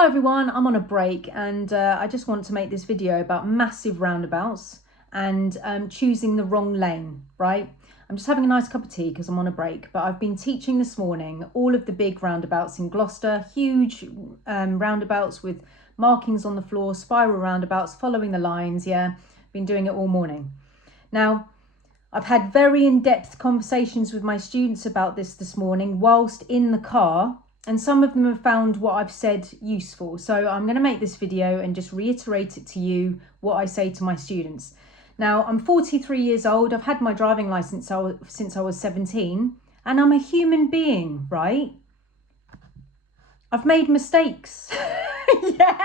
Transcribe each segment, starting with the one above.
Hi everyone, I'm on a break and I just want to make this video about massive roundabouts and choosing the wrong lane, right? I'm just having a nice cup of tea because I'm on a break, but I've been teaching this morning all of the big roundabouts in Gloucester, huge roundabouts with markings on the floor, spiral roundabouts, following the lines, yeah, been doing it all morning. Now, I've had very in-depth conversations with my students about this morning whilst in the car, and some of them have found what I've said useful. So I'm going to make this video and just reiterate it to you, what I say to my students. Now, I'm 43 years old. I've had my driving license since I was 17, and I'm a human being, right? I've made mistakes. Yeah,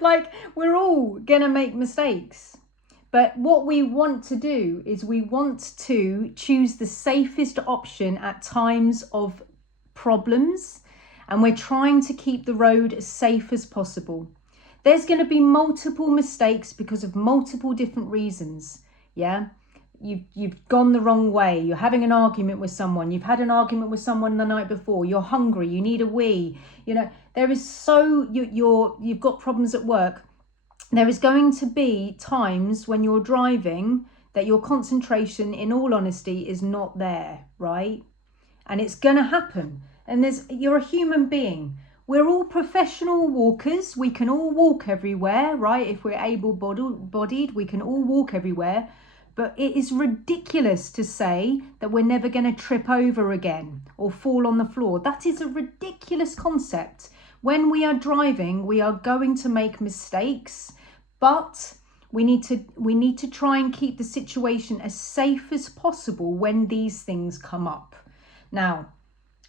like we're all going to make mistakes. But what we want to do is we want to choose the safest option at times of problems, and we're trying to keep the road as safe as possible. There's going to be multiple mistakes because of multiple different reasons. Yeah, you've gone the wrong way. You're having an argument with someone. You've had an argument with someone the night before. You're hungry. You need a wee. You know, there is you've got problems at work. There is going to be times when you're driving that your concentration, in all honesty, is not there, right? And it's going to happen. And you're a human being. We're all professional walkers. We can all walk everywhere, right? If we're able-bodied, we can all walk everywhere. But it is ridiculous to say that we're never going to trip over again or fall on the floor. That is a ridiculous concept. When we are driving, we are going to make mistakes, but we need to try and keep the situation as safe as possible when these things come up. Now,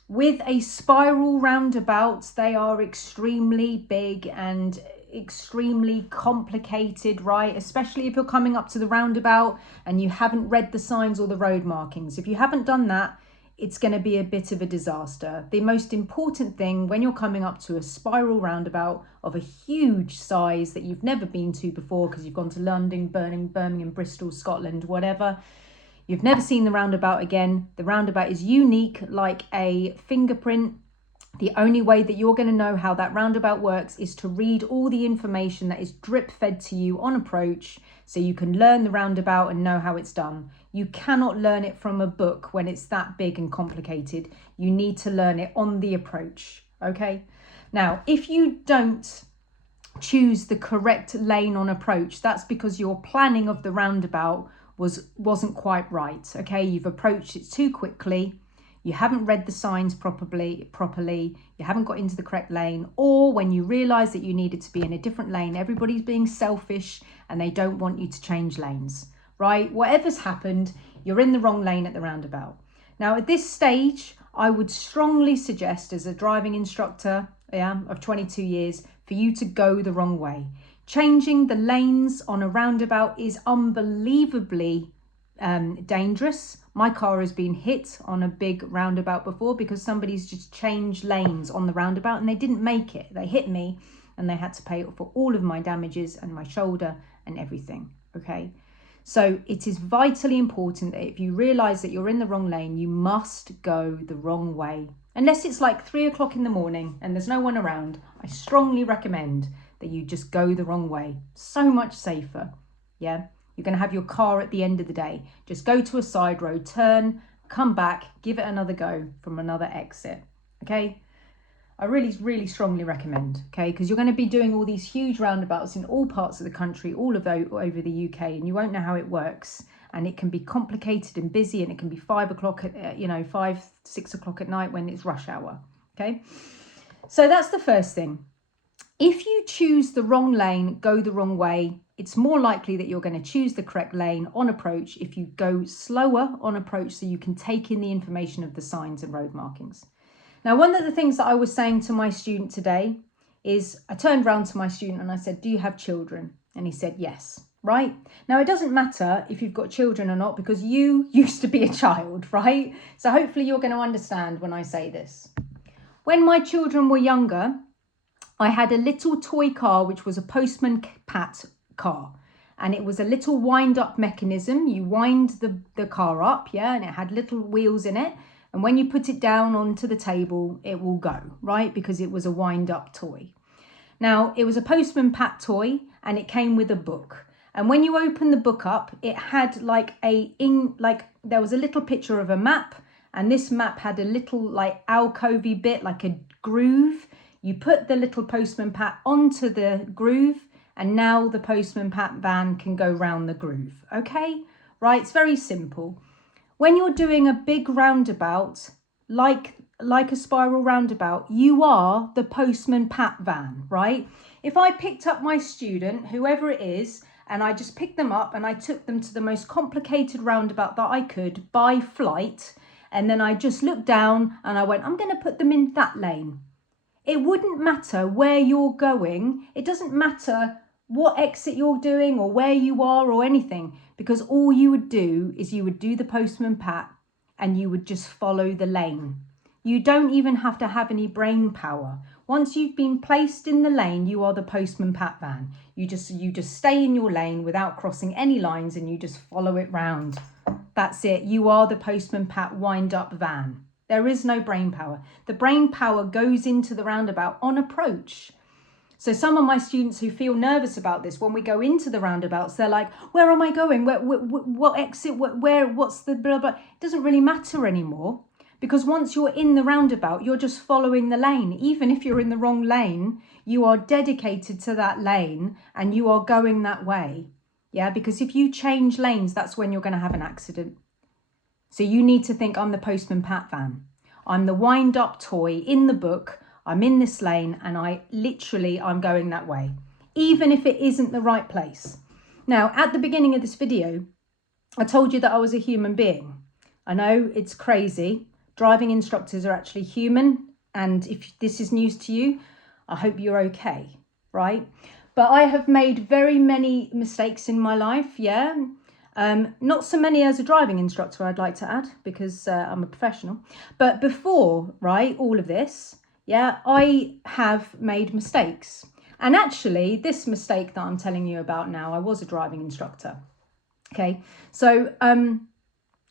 with a spiral roundabout, they are extremely big and extremely complicated, right? Especially if you're coming up to the roundabout and you haven't read the signs or the road markings. If you haven't done that, it's going to be a bit of a disaster. The most important thing when you're coming up to a spiral roundabout of a huge size that you've never been to before because you've gone to London, Birmingham, Bristol, Scotland, whatever, you've never seen the roundabout again. The roundabout is unique like a fingerprint. The only way that you're going to know how that roundabout works is to read all the information that is drip fed to you on approach so you can learn the roundabout and know how it's done. You cannot learn it from a book when it's that big and complicated. You need to learn it on the approach, okay? Now, if you don't choose the correct lane on approach, that's because your planning of the roundabout wasn't quite right, okay? You've approached it too quickly. You haven't read the signs properly, you haven't got into the correct lane, or when you realise that you needed to be in a different lane, everybody's being selfish and they don't want you to change lanes, right? Whatever's happened, you're in the wrong lane at the roundabout. Now, at this stage, I would strongly suggest as a driving instructor of 22 years for you to go the wrong way. Changing the lanes on a roundabout is unbelievably dangerous. My car has been hit on a big roundabout before because somebody's just changed lanes on the roundabout and they didn't make it. They hit me and they had to pay for all of my damages and my shoulder and everything, okay? So it is vitally important that if you realise that you're in the wrong lane, you must go the wrong way. Unless it's like 3 o'clock in the morning and there's no one around, I strongly recommend that you just go the wrong way. So much safer, yeah? You're going to have your car at the end of the day. Just go to a side road, turn, come back, give it another go from another exit, okay? I really, really strongly recommend, okay? Because you're going to be doing all these huge roundabouts in all parts of the country, all over the UK, and you won't know how it works. And it can be complicated and busy, and it can be 5 o'clock, 6 o'clock at night when it's rush hour, okay? So that's the first thing. If you choose the wrong lane, go the wrong way, it's more likely that you're going to choose the correct lane on approach if you go slower on approach so you can take in the information of the signs and road markings. Now, one of the things that I was saying to my student today is I turned around to my student and I said, do you have children? And he said, yes, right? Now, it doesn't matter if you've got children or not because you used to be a child, right? So hopefully you're going to understand when I say this. When my children were younger, I had a little toy car, which was a Postman Pat car. And it was a little wind up mechanism. You wind the car up, yeah, and it had little wheels in it. And when you put it down onto the table, it will go, right? Because it was a wind up toy. Now, it was a Postman Pat toy and it came with a book. And when you open the book up, it had there was a little picture of a map, and this map had a little like alcovey bit, like a groove. You put the little Postman Pat onto the groove, and now the Postman Pat van can go round the groove. Okay, right, it's very simple. When you're doing a big roundabout, like a spiral roundabout, you are the Postman Pat van, right? If I picked up my student, whoever it is, and I just picked them up and I took them to the most complicated roundabout that I could by flight, and then I just looked down and I went, I'm going to put them in that lane. It wouldn't matter where you're going. It doesn't matter what exit you're doing or where you are or anything, because all you would do is you would do the Postman Pat and you would just follow the lane. You don't even have to have any brain power. Once you've been placed in the lane, you are the Postman Pat van. You just stay in your lane without crossing any lines, and you just follow it round. That's it. You are the Postman Pat wind up van. There is no brain power. The brain power goes into the roundabout on approach. So some of my students who feel nervous about this, when we go into the roundabouts, they're like, where am I going? What exit? What's the blah, blah? It doesn't really matter anymore. Because once you're in the roundabout, you're just following the lane. Even if you're in the wrong lane, you are dedicated to that lane and you are going that way. Yeah, because if you change lanes, that's when you're going to have an accident. So you need to think, I'm the Postman Pat van. I'm the wind up toy in the book. I'm in this lane and I'm going that way, even if it isn't the right place. Now, at the beginning of this video, I told you that I was a human being. I know it's crazy. Driving instructors are actually human, and if this is news to you, I hope you're okay, right? But I have made very many mistakes in my life, yeah. Not so many as a driving instructor, I'd like to add, because I'm a professional. But before, right, all of this, yeah, I have made mistakes. And actually, this mistake that I'm telling you about now, I was a driving instructor, okay? So,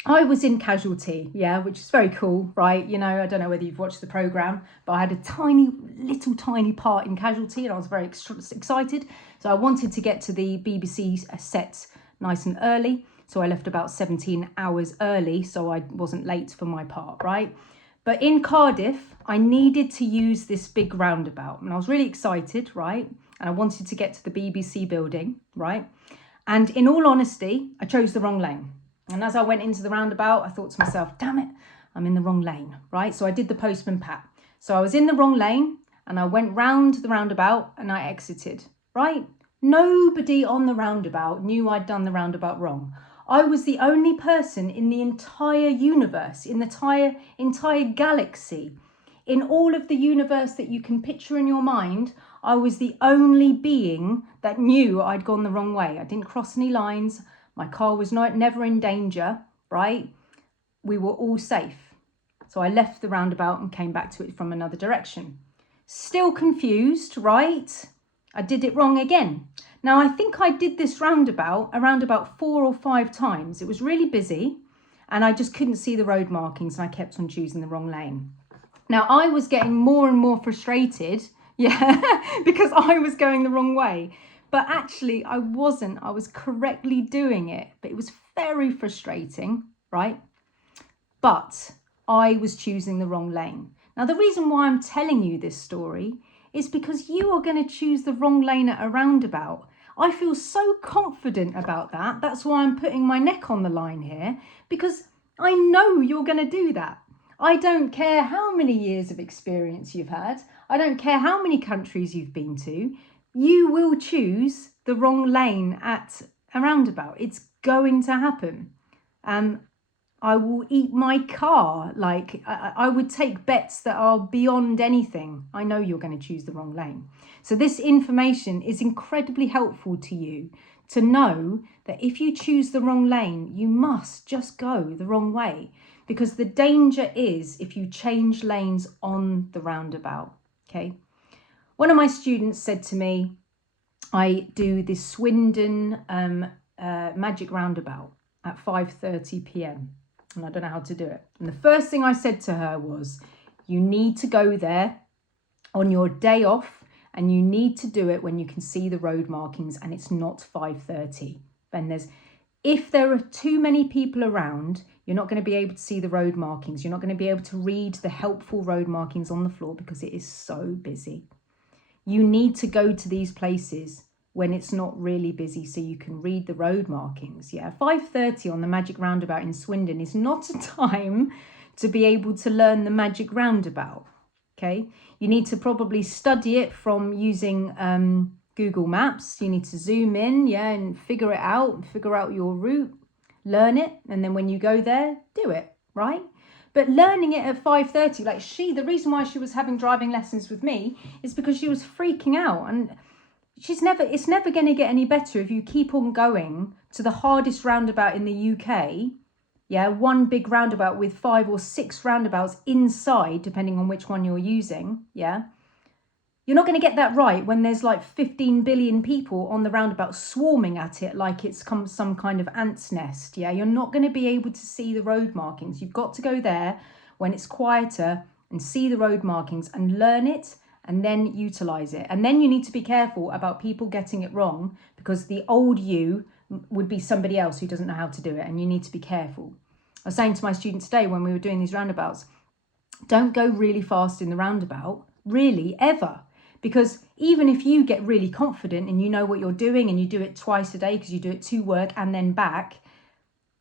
I was in Casualty, yeah, which is very cool, right? You know, I don't know whether you've watched the programme, but I had a tiny part in Casualty, and I was very excited. So I wanted to get to the BBC set nice and early. So I left about 17 hours early, so I wasn't late for my part, right? But in Cardiff, I needed to use this big roundabout, and I was really excited, right? And I wanted to get to the BBC building, right? And in all honesty, I chose the wrong lane. And as I went into the roundabout, I thought to myself, damn it, I'm in the wrong lane, right? So I did the Postman Pat. So I was in the wrong lane and I went round the roundabout and I exited, right? Nobody on the roundabout knew I'd done the roundabout wrong. I was the only person in the entire universe, in the entire galaxy, in all of the universe that you can picture in your mind. I was the only being that knew I'd gone the wrong way. I didn't cross any lines. My car was never in danger, right? We were all safe. So I left the roundabout and came back to it from another direction. Still confused, right? I did it wrong again. Now, I think I did this roundabout around about 4 or 5 times. It was really busy and I just couldn't see the road markings and I kept on choosing the wrong lane. Now, I was getting more and more frustrated, yeah, because I was going the wrong way. But actually, I wasn't. I was correctly doing it. But it was very frustrating, right? But I was choosing the wrong lane. Now, the reason why I'm telling you this story is because you are going to choose the wrong lane at a roundabout. I feel so confident about that. That's why I'm putting my neck on the line here, because I know you're going to do that. I don't care how many years of experience you've had. I don't care how many countries you've been to. You will choose the wrong lane at a roundabout. It's going to happen. I will eat my car. Like I would take bets that are beyond anything. I know you're going to choose the wrong lane. So this information is incredibly helpful to you to know that if you choose the wrong lane, you must just go the wrong way, because the danger is if you change lanes on the roundabout, okay? One of my students said to me, I do this Swindon magic roundabout at 5:30 p.m. and I don't know how to do it. And the first thing I said to her was, you need to go there on your day off And you need to do it when you can see the road markings and it's not 5:30. And if there are too many people around, you're not going to be able to see the road markings. You're not going to be able to read the helpful road markings on the floor because it is so busy. You need to go to these places when it's not really busy so you can read the road markings. 5:30 on the magic roundabout in Swindon is not a time to be able to learn the magic roundabout. Okay, you need to probably study it from using Google Maps. You need to zoom in, and figure out your route, learn it, and then when you go there, do it, right? But learning it at 5:30, like the reason why she was having driving lessons with me is because she was freaking out, and it's never going to get any better if you keep on going to the hardest roundabout in the UK. One big roundabout with 5 or 6 roundabouts inside, depending on which one you're using. You're not going to get that right when there's like 15 billion people on the roundabout swarming at it like it's some kind of ant's nest. You're not going to be able to see the road markings. You've got to go there when it's quieter and see the road markings and learn it and then utilize it. And then you need to be careful about people getting it wrong, because the old you would be somebody else who doesn't know how to do it, and you need to be careful. I was saying to my students today when we were doing these roundabouts, don't go really fast in the roundabout, really, ever. Because even if you get really confident and you know what you're doing and you do it twice a day because you do it to work and then back,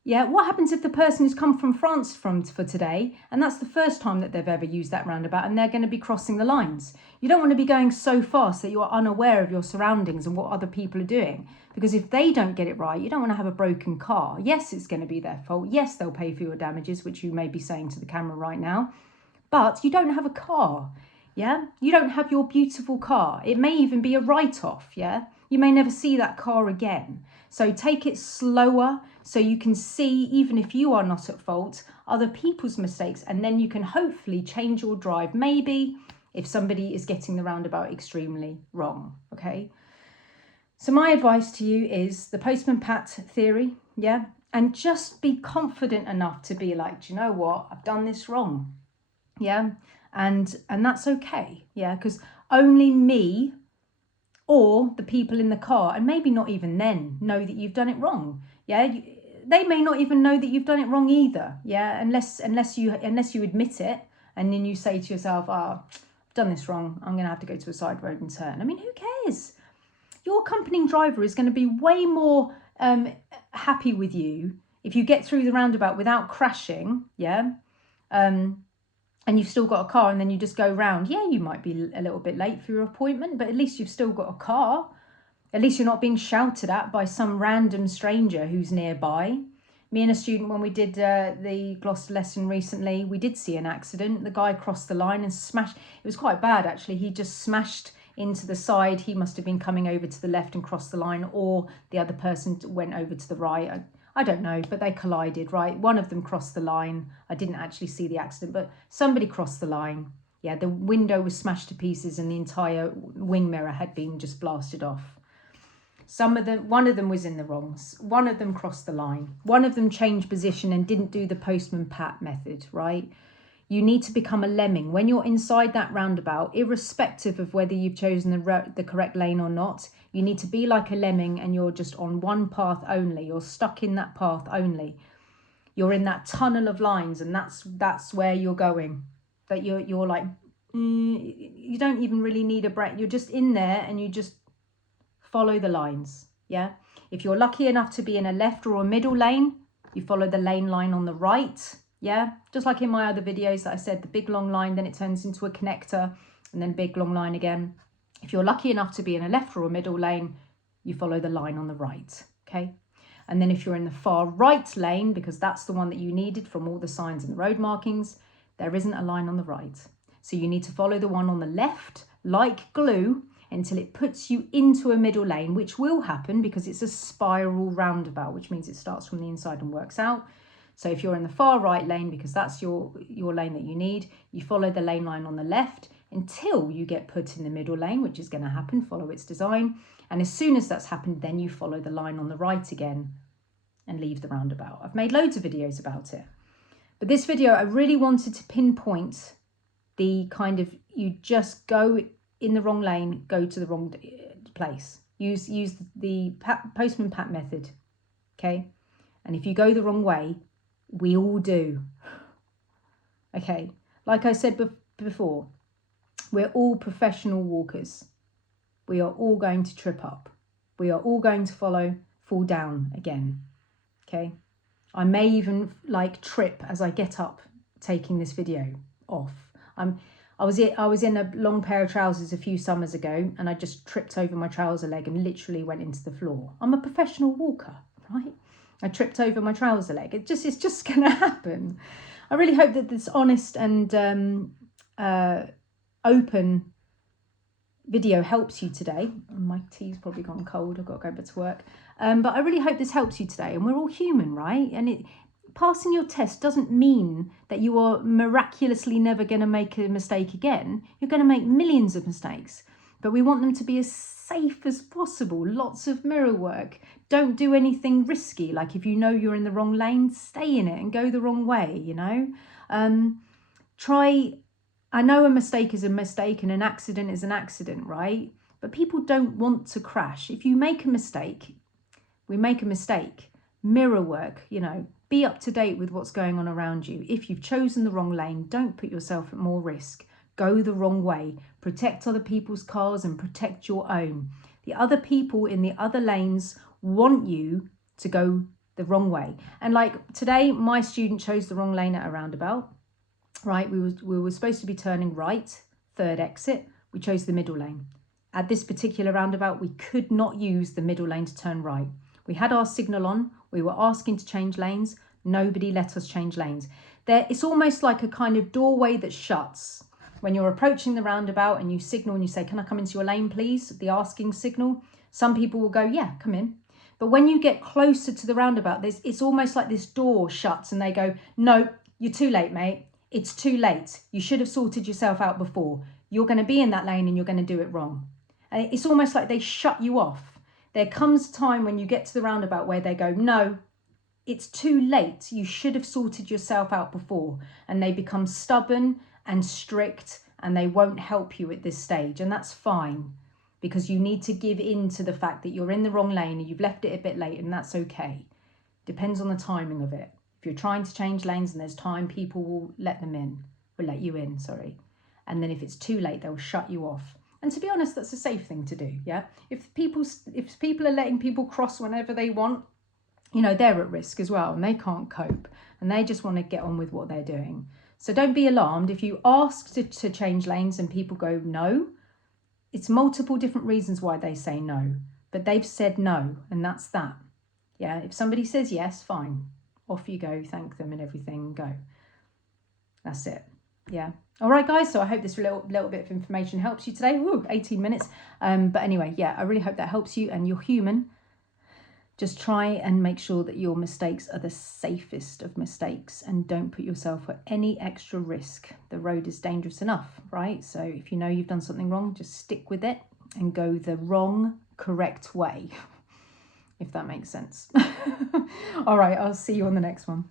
what happens if the person who's come from France for today and that's the first time that they've ever used that roundabout and they're going to be crossing the lines? You don't want to be going so fast that you're unaware of your surroundings and what other people are doing, because if they don't get it right, you don't want to have a broken car. Yes, it's going to be their fault. Yes, they'll pay for your damages, which you may be saying to the camera right now, but you don't have a car. You don't have your beautiful car. It may even be a write-off. You may never see that car again. So take it slower so you can see, even if you are not at fault, other people's mistakes, and then you can hopefully change your drive, maybe if somebody is getting the roundabout extremely wrong. Okay, so my advice to you is the Postman Pat theory, and just be confident enough to be like, do you know what, I've done this wrong. And that's okay, because only me or the people in the car, and maybe not even then, know that you've done it wrong. They may not even know that you've done it wrong either. Unless you admit it, and then you say to yourself, I've done this wrong, I'm gonna have to go to a side road and turn. I mean, who cares? Your accompanying driver is going to be way more happy with you if you get through the roundabout without crashing, and you've still got a car, and then you just go round. You might be a little bit late for your appointment, but at least you've still got a car. At least you're not being shouted at by some random stranger who's nearby. Me and a student, when we did the Gloucester lesson recently, we did see an accident. The guy crossed the line and smashed. It was quite bad, actually. He just smashed into the side. He must have been coming over to the left and crossed the line, or the other person went over to the right. I don't know, but they collided, right? One of them crossed the line. I didn't actually see the accident, but somebody crossed the line. The window was smashed to pieces and the entire wing mirror had been just blasted off. One of them was in the wrongs. One of them crossed the line. One of them changed position and didn't do the Postman Pat method, right? You need to become a lemming. When you're inside that roundabout, irrespective of whether you've chosen the correct lane or not, you need to be like a lemming, and you're just on one path only. You're stuck in that path only. You're in that tunnel of lines, and that's where you're going. That you're like, you don't even really need a brake. You're just in there and you just follow the lines. If you're lucky enough to be in a left or a middle lane, you follow the lane line on the right. Just like in my other videos that I said, the big long line, then it turns into a connector, and then big long line again. If you're lucky enough to be in a left or a middle lane, you follow the line on the right, okay? And then if you're in the far right lane, because that's the one that you needed from all the signs and the road markings, there isn't a line on the right. So you need to follow the one on the left, like glue, until it puts you into a middle lane, which will happen because it's a spiral roundabout, which means it starts from the inside and works out. So if you're in the far right lane, because that's your lane that you need, you follow the lane line on the left until you get put in the middle lane, which is going to happen, follow its design. And as soon as that's happened, then you follow the line on the right again and leave the roundabout. I've made loads of videos about it. But this video, I really wanted to pinpoint the kind of, you just go in the wrong lane, go to the wrong place. Use the Postman Pat method, okay? And if you go the wrong way, we all do, okay? Like I said before, we're all professional walkers. We are all going to trip up. We are all going to fall down again, okay? I may even like trip as I get up taking this video off. I was in a long pair of trousers a few summers ago, and I just tripped over my trouser leg and literally went into the floor. I'm a professional walker, right? I tripped over my trouser leg. It's just going to happen. I really hope that this honest and open video helps you today. My tea's probably gone cold. I've got to go back to work. But I really hope this helps you today. And we're all human, right? And passing your test doesn't mean that you are miraculously never going to make a mistake again. You're going to make millions of mistakes. But we want them to be as safe as possible. Lots of mirror work. Don't do anything risky. Like if you know you're in the wrong lane, stay in it and go the wrong way, you know. I know a mistake is a mistake and an accident is an accident, right? But people don't want to crash. If you make a mistake, we make a mistake. Mirror work, you know, be up to date with what's going on around you. If you've chosen the wrong lane, don't put yourself at more risk. Go the wrong way. Protect other people's cars and protect your own. The other people in the other lanes want you to go the wrong way. And like today, my student chose the wrong lane at a roundabout. Right, we were supposed to be turning right, third exit. We chose the middle lane. At this particular roundabout, we could not use the middle lane to turn right. We had our signal on. We were asking to change lanes. Nobody let us change lanes. It's almost like a kind of doorway that shuts. When you're approaching the roundabout and you signal and you say, can I come into your lane, please? The asking signal. Some people will go, yeah, come in. But when you get closer to the roundabout, it's almost like this door shuts and they go, no, you're too late, mate. It's too late. You should have sorted yourself out before. You're going to be in that lane and you're going to do it wrong. And it's almost like they shut you off. There comes a time when you get to the roundabout where they go, no, it's too late. You should have sorted yourself out before. And they become stubborn and strict and they won't help you at this stage. And that's fine because you need to give in to the fact that you're in the wrong lane and you've left it a bit late, and that's okay. Depends on the timing of it. If you're trying to change lanes and there's time, people will let you in, sorry. And then if it's too late, they'll shut you off. And to be honest, that's a safe thing to do, yeah? If people are letting people cross whenever they want, you know, they're at risk as well and they can't cope and they just want to get on with what they're doing. So don't be alarmed. If you ask to change lanes and people go no, it's multiple different reasons why they say no, but they've said no and that's that. Yeah, if somebody says yes, fine. Off you go, thank them and everything, go. That's it. Yeah. All right, guys. So I hope this little bit of information helps you today. Woo, 18 minutes. But anyway, yeah, I really hope that helps you and you're human. Just try and make sure that your mistakes are the safest of mistakes and don't put yourself at any extra risk. The road is dangerous enough, right? So if you know you've done something wrong, just stick with it and go the wrong, correct way. If that makes sense. All right, I'll see you on the next one.